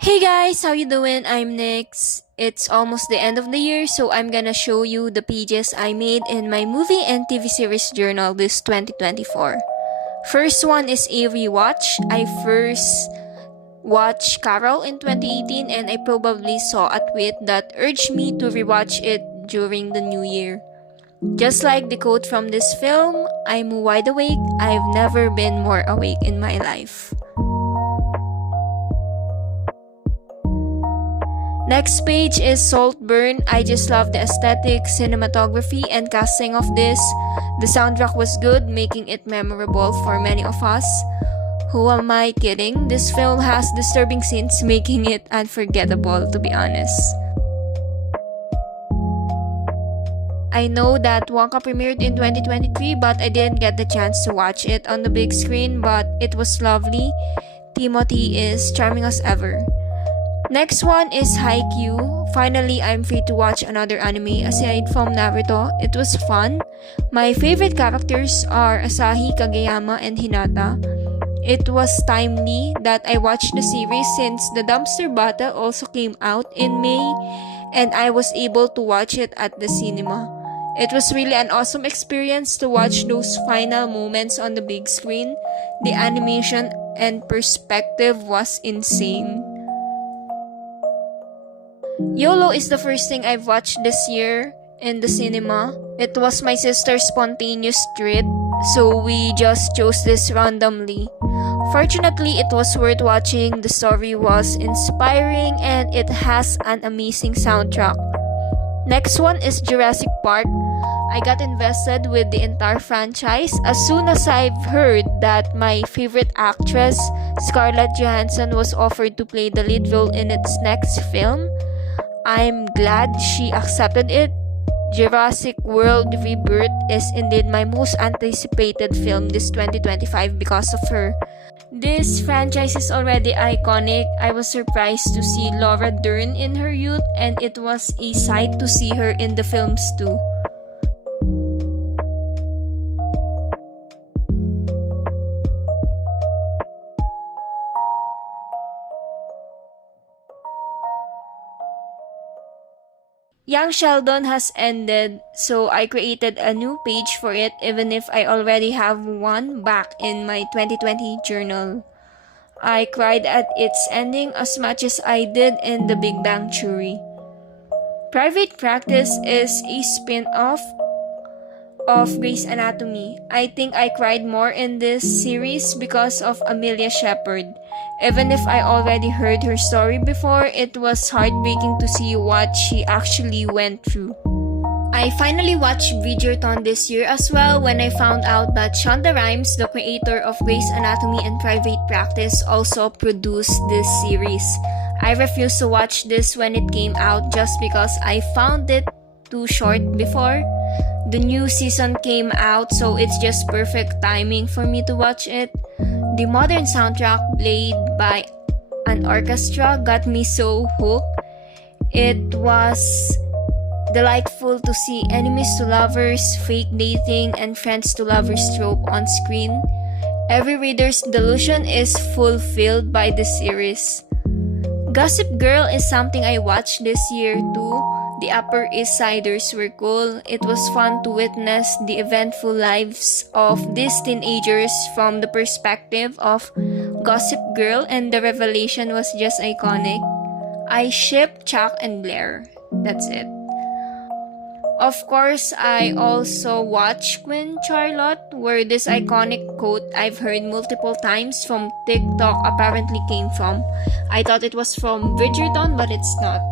Hey guys, how you doing? I'm Nix. It's almost the end of the year, so I'm gonna show you the pages I made in my movie and TV series journal this 2024. First one is a rewatch. I first watched Carol in 2018 and I probably saw a tweet that urged me to rewatch it during the new year. Just like the quote from this film, I'm wide awake. I've never been more awake in my life. Next page is Saltburn. I just love the aesthetic, cinematography, and casting of this. The soundtrack was good, making it memorable for many of us. Who am I kidding? This film has disturbing scenes, making it unforgettable, to be honest. I know that Wonka premiered in 2023, but I didn't get the chance to watch it on the big screen, but it was lovely. Timothy is charming as ever. Next one is Haikyuu. Finally, I'm free to watch another anime aside from Naruto. It was fun. My favorite characters are Asahi, Kageyama, and Hinata. It was timely that I watched the series since the Dumpster Battle also came out in May and I was able to watch it at the cinema. It was really an awesome experience to watch those final moments on the big screen. The animation and perspective was insane. YOLO is the first thing I've watched this year in the cinema. It was my sister's spontaneous treat, so we just chose this randomly. Fortunately, it was worth watching. The story was inspiring and it has an amazing soundtrack. Next one is Jurassic Park. I got invested with the entire franchise as soon as I've heard that my favorite actress, Scarlett Johansson, was offered to play the lead role in its next film. I'm glad she accepted it. Jurassic World Rebirth is indeed my most anticipated film this 2025 because of her. This franchise is already iconic. I was surprised to see Laura Dern in her youth and it was a sight to see her in the films too. Young Sheldon has ended, so I created a new page for it even if I already have one back in my 2020 journal. I cried at its ending as much as I did in The Big Bang Theory. Private Practice is a spin-off of Grey's Anatomy. I think I cried more in this series because of Amelia Shepherd. Even if I already heard her story before, it was heartbreaking to see what she actually went through. I finally watched Bridgerton this year as well when I found out that Shonda Rhimes, the creator of Grey's Anatomy and Private Practice, also produced this series. I refused to watch this when it came out just because I found it too short before. The new season came out, so it's just perfect timing for me to watch it. The modern soundtrack played by an orchestra got me so hooked. It was delightful to see enemies to lovers, fake dating, and friends to lovers trope on screen. Every reader's delusion is fulfilled by the series. Gossip Girl is something I watched this year too. The Upper East Siders were cool. It was fun to witness the eventful lives of these teenagers from the perspective of Gossip Girl, and the revelation was just iconic. I ship Chuck and Blair. That's it. Of course, I also watched Queen Charlotte, where this iconic quote I've heard multiple times from TikTok apparently came from. I thought it was from Bridgerton, but it's not.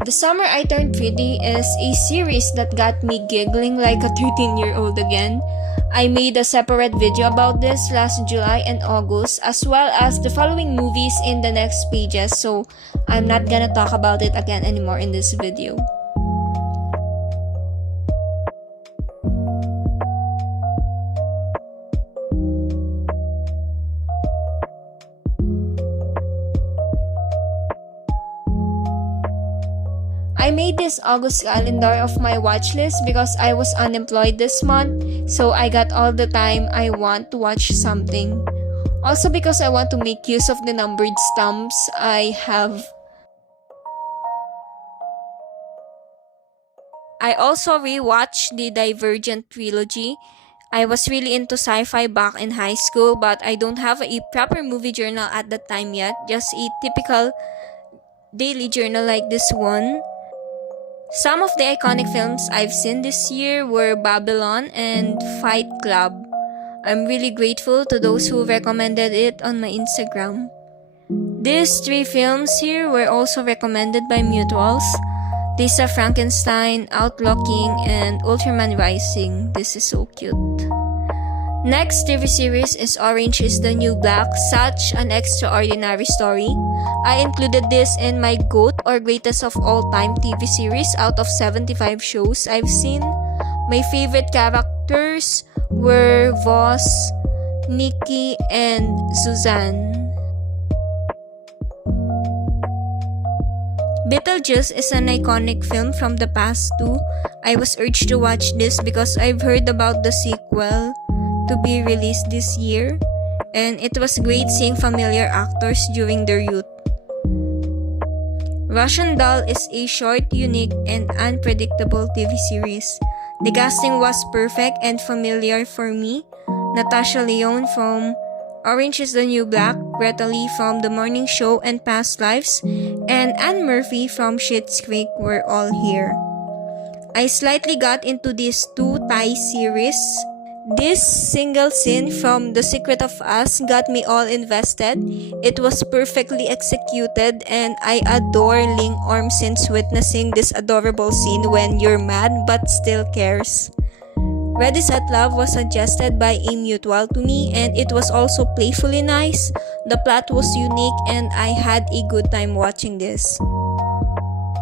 The Summer I Turned Pretty is a series that got me giggling like a 13-year-old again. I made a separate video about this last July and August, as well as the following movies in the next pages, so I'm not gonna talk about it again anymore in this video. I made this August calendar of my watch list because I was unemployed this month, so I got all the time I want to watch something. Also because I want to make use of the numbered stamps I have. I also rewatched the Divergent trilogy. I was really into sci-fi back in high school, but I don't have a proper movie journal at that time yet, just a typical daily journal like this one. Some of the iconic films I've seen this year were Babylon and Fight Club. I'm really grateful to those who recommended it on my Instagram. These three films here were also recommended by mutuals. Lisa Frankenstein, Outlaw King, and Ultraman Rising. This is so cute. Next TV series is Orange is the New Black, such an extraordinary story. I included this in my GOAT or greatest of all time TV series out of 75 shows I've seen. My favorite characters were Voss, Nikki, and Suzanne. Beetlejuice is an iconic film from the past too. I was urged to watch this because I've heard about the sequel to be released this year, and it was great seeing familiar actors during their youth. Russian Doll is a short, unique, and unpredictable TV series. The casting was perfect and familiar for me. Natasha Lyonne from Orange is the New Black, Greta Lee from The Morning Show and Past Lives, and Anne Murphy from Schitt's Creek were all here. I slightly got into these two Thai series. This single scene from The Secret of Us got me all invested. It was perfectly executed, and I adore Ling Orm since witnessing this adorable scene when you're mad but still cares. Ready Set Love was suggested by a mutual to me, and it was also playfully nice. The plot was unique and I had a good time watching this.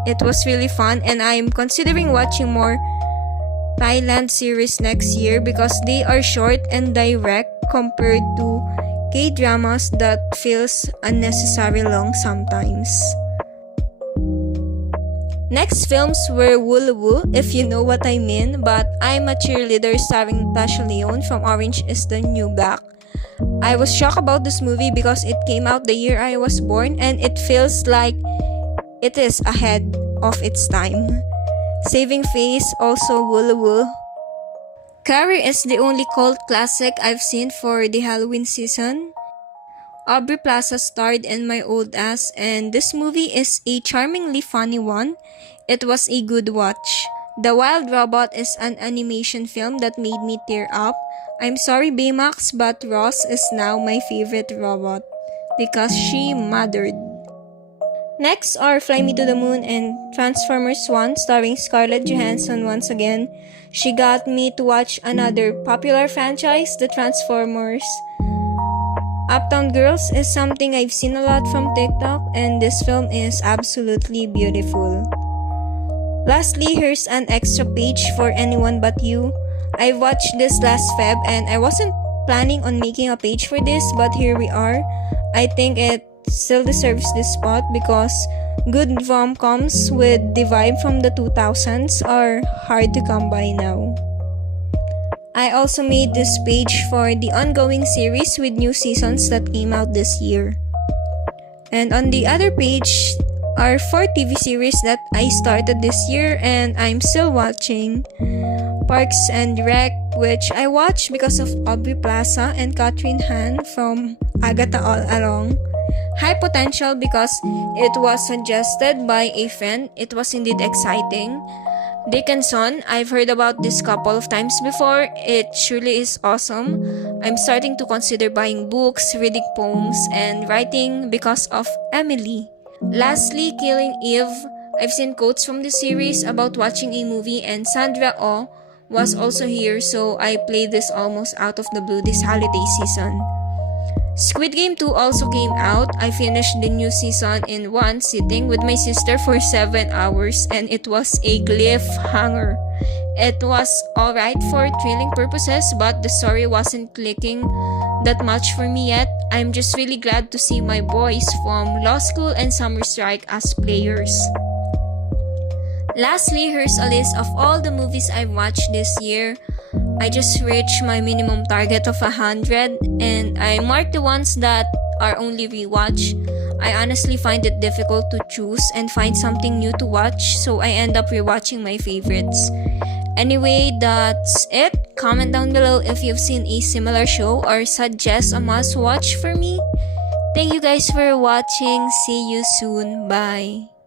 It was really fun, and I'm considering watching more Thailand series next year because they are short and direct compared to K-dramas that feels unnecessary long sometimes. Next films were Woo, if you know what I mean, but I'm a Cheerleader starring Natasha Lyonne from Orange is the New Black. I was shocked about this movie because it came out the year I was born and it feels like it is ahead of its time. Saving Face, also Woo. Carrie is the only cult classic I've seen for the Halloween season. Aubrey Plaza starred in My Old Ass, and this movie is a charmingly funny one. It was a good watch. The Wild Robot is an animation film that made me tear up. I'm sorry Baymax, but Ross is now my favorite robot because she mothered. Next are Fly Me to the Moon and Transformers 1 starring Scarlett Johansson once again. She got me to watch another popular franchise, the Transformers. Uptown Girls is something I've seen a lot from TikTok, and this film is absolutely beautiful. Lastly, here's an extra page for Anyone But You. I watched this last Feb and I wasn't planning on making a page for this, but here we are. I think it still deserves this spot because good rom-coms with the vibe from the 2000s are hard to come by now. I also made this page for the ongoing series with new seasons that came out this year. And on the other page are 4 TV series that I started this year and I'm still watching. Parks and Rec, which I watched because of Aubrey Plaza and Catherine Han from Agatha All Along. High Potential because it was suggested by a friend. It was indeed exciting. Dickinson, I've heard about this couple of times before. It surely is awesome. I'm starting to consider buying books, reading poems, and writing because of Emily. Lastly, Killing Eve. I've seen quotes from the series about watching a movie, and Sandra Oh was also here, so I played this almost out of the blue this holiday season. Squid Game 2 also came out. I finished the new season in one sitting with my sister for 7 hours, and it was a cliffhanger. It was alright for thrilling purposes, but the story wasn't clicking that much for me yet. I'm just really glad to see my boys from Law School and Summer Strike as players. Lastly, here's a list of all the movies I've watched this year. I just reached my minimum target of 100 and I marked the ones that are only rewatch. I honestly find it difficult to choose and find something new to watch, so I end up rewatching my favorites. Anyway, that's it. Comment down below if you've seen a similar show or suggest a must watch for me. Thank you guys for watching. See you soon. Bye.